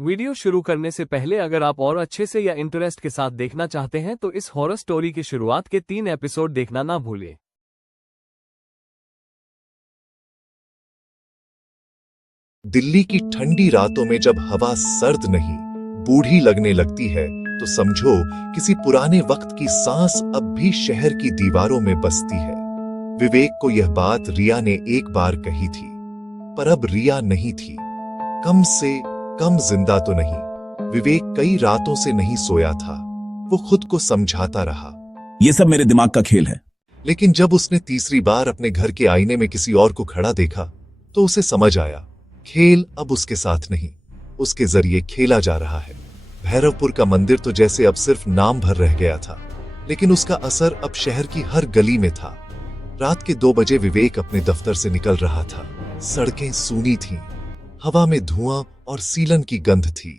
Video शुरू करने से पहले अगर आप और अच्छे से या इंटरेस्ट के साथ देखना चाहते हैं तो इस हॉरर स्टोरी की शुरुआत के 3 एपिसोड देखना ना भूलें। दिल्ली की ठंडी रातों में जब हवा सर्द नहीं बूढ़ी लगने लगती है तो समझो किसी पुराने वक्त की सांस अब भी शहर की दीवारों में बसती है। विवेक को यह बात रिया ने एक बार कही थी, पर अब रिया नहीं थी। कम से कम जिंदा तो नहीं। विवेक कई रातों से नहीं सोया था। वो खुद को समझाता रहा, ये सब मेरे दिमाग का खेल है। लेकिन जब उसने तीसरी बार अपने घर के आईने में किसी और को खड़ा देखा तो उसे समझ आया, खेल अब उसके साथ नहीं, उसके जरिए खेला जा रहा है। भैरवपुर का मंदिर तो जैसे अब सिर्फ नाम भर रह गया था, लेकिन उसका असर अब शहर की हर गली में था। रात के 2 बजे विवेक अपने दफ्तर से निकल रहा था। सड़कें सूनी थीं, हवा में धुआं और सीलन की गंध थी।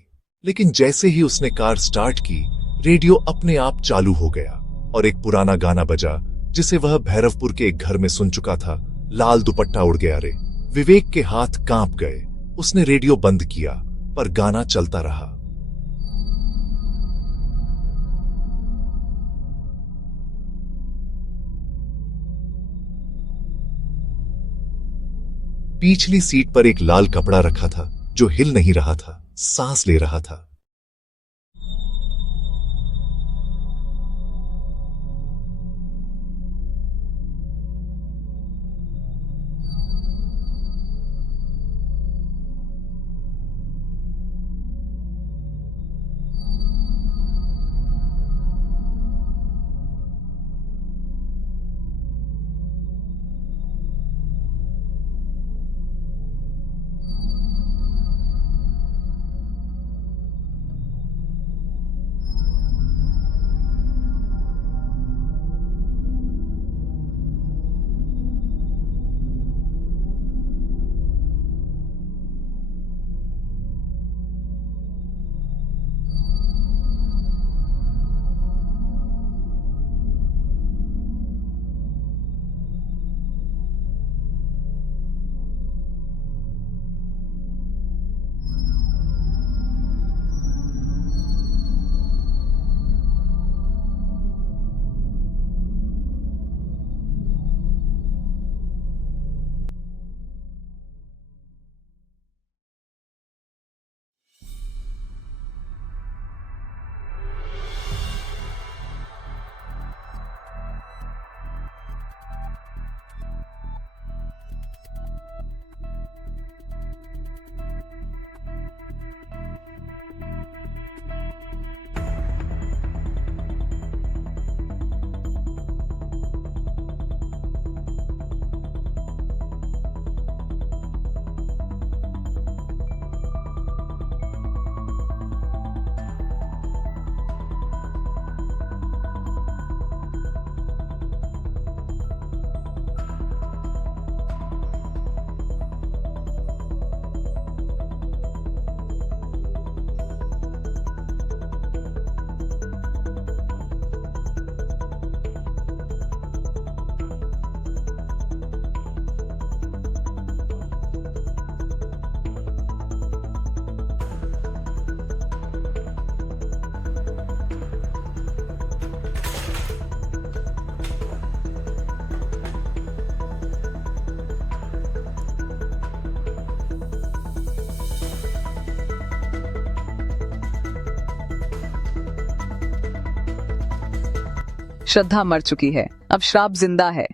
लेकिन जैसे ही उसने कार स्टार्ट की, रेडियो अपने आप चालू हो गया और एक पुराना गाना बजा जिसे वह भैरवपुर के एक घर में सुन चुका था। लाल दुपट्टा उड़ गया रे। विवेक के हाथ कांप गए। उसने रेडियो बंद किया, पर गाना चलता रहा। पिछली सीट पर एक लाल कपड़ा रखा था जो हिल नहीं रहा था, सांस ले रहा था। श्रद्धा मर चुकी है, अब श्राप जिंदा है।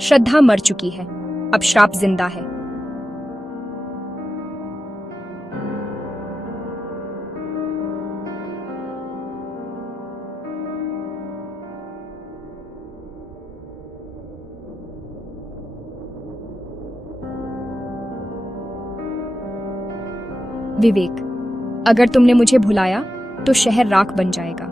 श्रद्धा मर चुकी है, अब श्राप जिंदा है। विवेक, अगर तुमने मुझे भुलाया तो शहर राख बन जाएगा।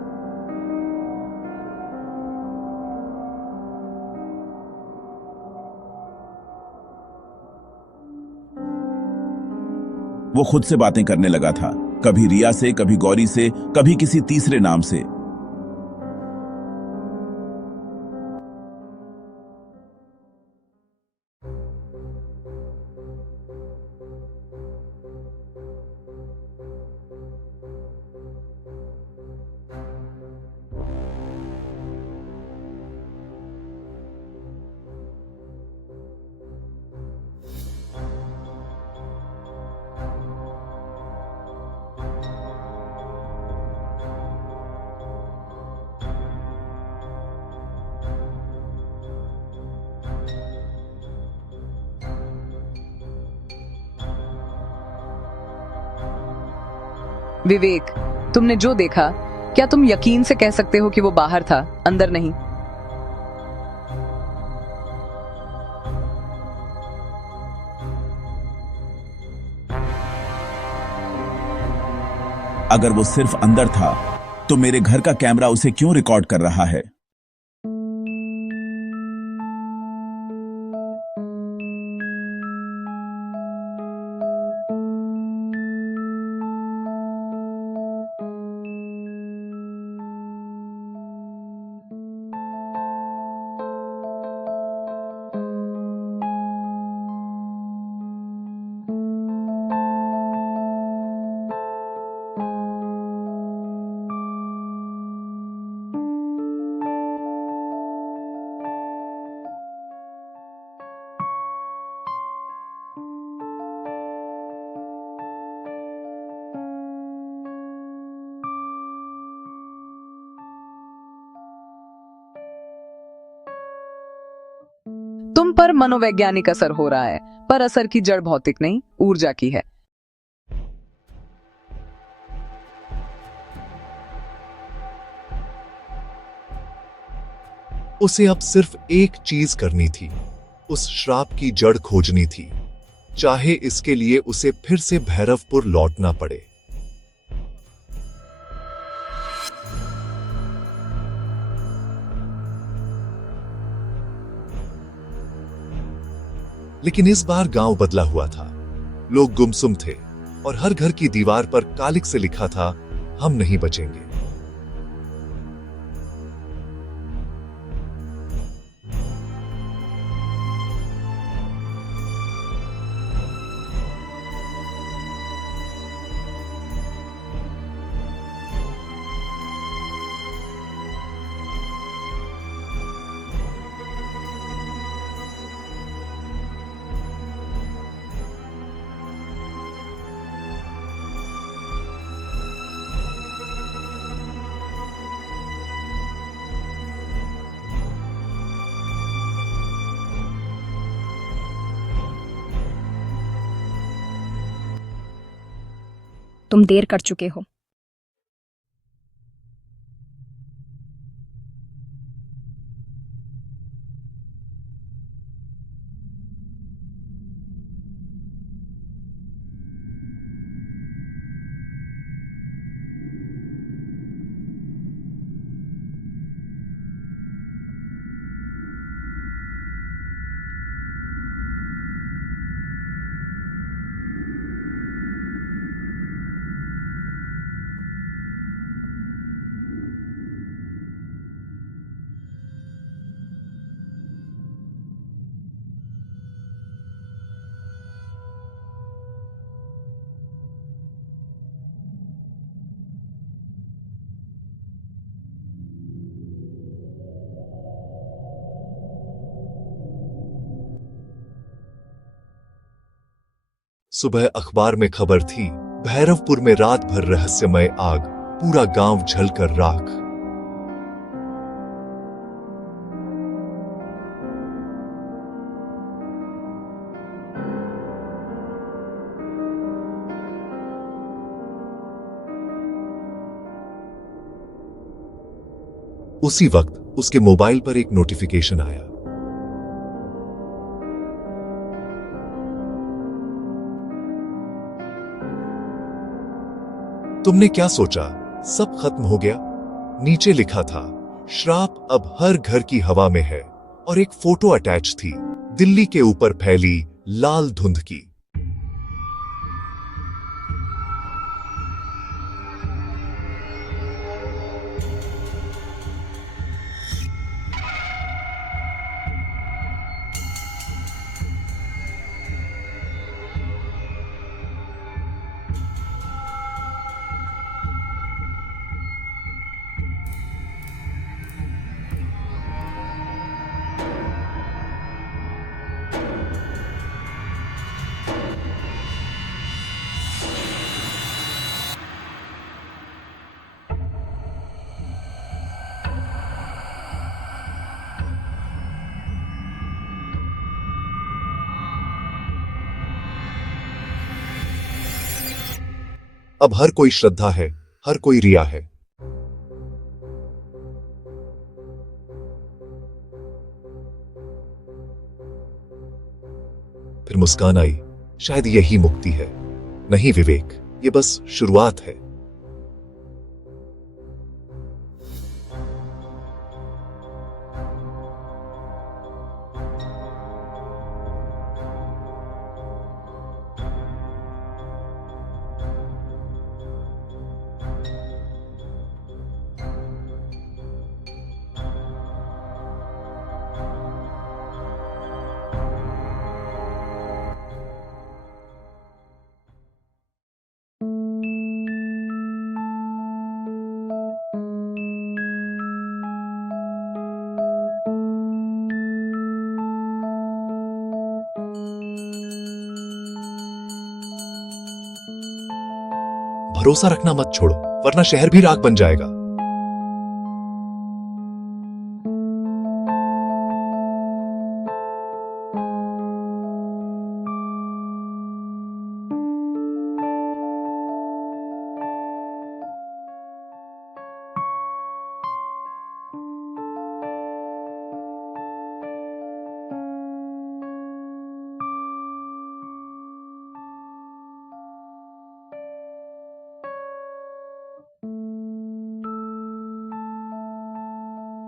वो खुद से बातें करने लगा था, कभी रिया से, कभी गौरी से, कभी किसी तीसरे नाम से। विवेक, तुमने जो देखा, क्या तुम यकीन से कह सकते हो कि वो बाहर था, अंदर नहीं? अगर वो सिर्फ अंदर था तो मेरे घर का कैमरा उसे क्यों रिकॉर्ड कर रहा है? तुम पर मनोवैज्ञानिक असर हो रहा है, पर असर की जड़ भौतिक नहीं, ऊर्जा की है। उसे अब सिर्फ एक चीज करनी थी, उस श्राप की जड़ खोजनी थी, चाहे इसके लिए उसे फिर से भैरवपुर लौटना पड़े। लेकिन इस बार गांव बदला हुआ था। लोग गुमसुम थे और हर घर की दीवार पर कालिक से लिखा था, हम नहीं बचेंगे। तुम देर कर चुके हो। सुबह अखबार में खबर थी, भैरवपुर में रात भर रहस्यमय आग, पूरा गांव जलकर राख। उसी वक्त उसके मोबाइल पर एक नोटिफिकेशन आया। तुमने क्या सोचा, सब खत्म हो गया? नीचे लिखा था, श्राप अब हर घर की हवा में है, और एक फोटो अटैच थी, दिल्ली के ऊपर फैली लाल धुंध की। अब हर कोई श्रद्धा है, हर कोई रिया है। फिर मुस्कान आई। शायद यही मुक्ति है। नहीं विवेक, ये बस शुरुआत है। भरोसा रखना मत छोड़ो, वरना शहर भी राख बन जाएगा।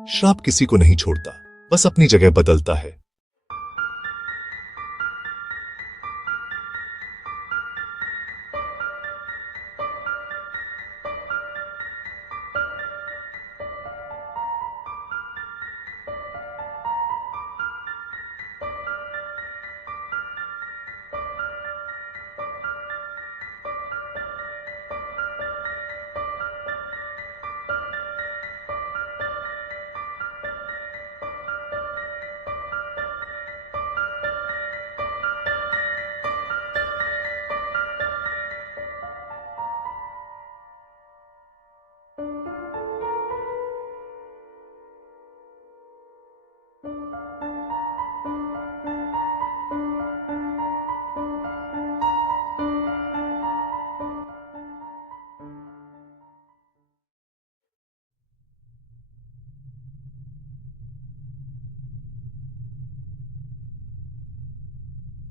श्राप किसी को नहीं छोड़ता, बस अपनी जगह बदलता है।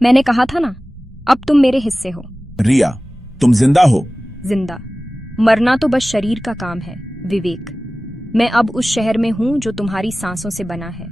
मैंने कहा था ना, अब तुम मेरे हिस्से हो। रिया, तुम जिंदा हो? जिंदा मरना तो बस शरीर का काम है विवेक। मैं अब उस शहर में हूं जो तुम्हारी सांसों से बना है।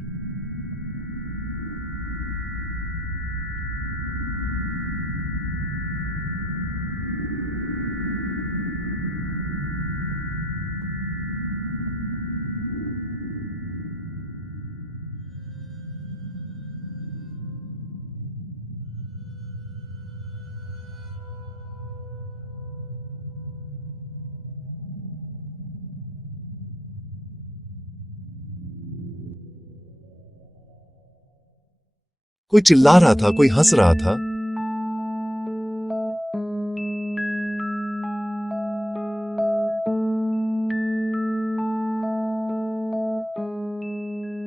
कोई चिल्ला रहा था, कोई हंस रहा था।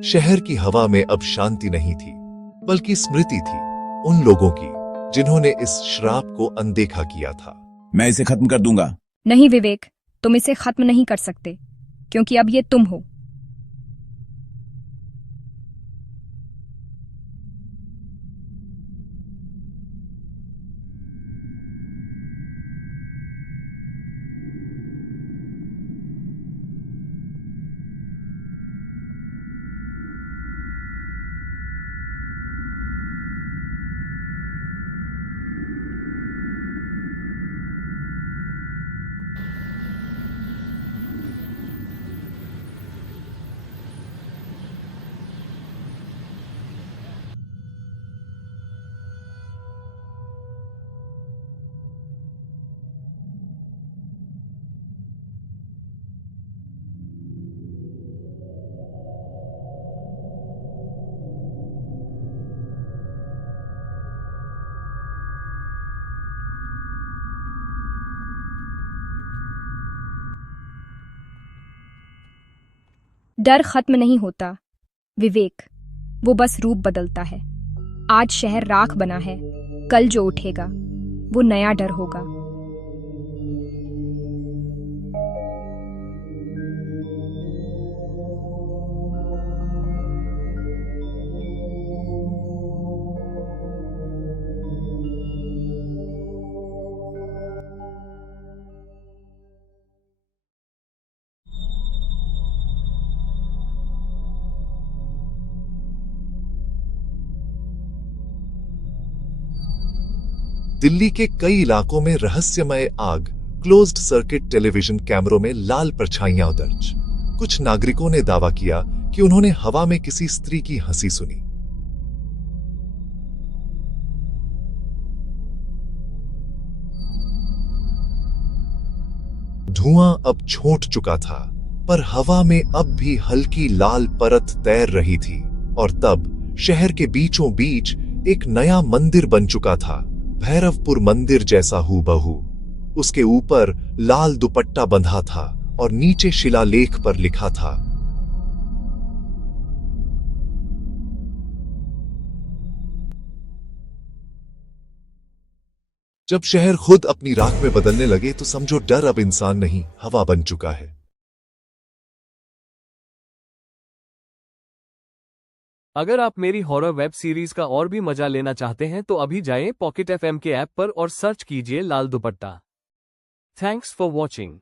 शहर की हवा में अब शांति नहीं थी, बल्कि स्मृति थी उन लोगों की जिन्होंने इस श्राप को अनदेखा किया था। मैं इसे खत्म कर दूंगा। नहीं विवेक, तुम इसे खत्म नहीं कर सकते, क्योंकि अब ये तुम हो। डर खत्म नहीं होता विवेक, वो बस रूप बदलता है। आज शहर राख बना है, कल जो उठेगा वो नया डर होगा। दिल्ली के कई इलाकों में रहस्यमय आग, क्लोज्ड सर्किट टेलीविजन कैमरों में लाल परछाइयां दर्ज। कुछ नागरिकों ने दावा किया कि उन्होंने हवा में किसी स्त्री की हंसी सुनी। धुआं अब छोट चुका था, पर हवा में अब भी हल्की लाल परत तैर रही थी। और तब शहर के बीचों बीच एक नया मंदिर बन चुका था, भैरवपुर मंदिर जैसा हूबहू। उसके ऊपर लाल दुपट्टा बंधा था और नीचे शिलालेख पर लिखा था, जब शहर खुद अपनी राख में बदलने लगे तो समझो डर अब इंसान नहीं, हवा बन चुका है। अगर आप मेरी हॉरर वेब सीरीज का और भी मजा लेना चाहते हैं तो अभी जाएं पॉकेट FM के ऐप पर और सर्च कीजिए लाल दुपट्टा। Thanks for watching.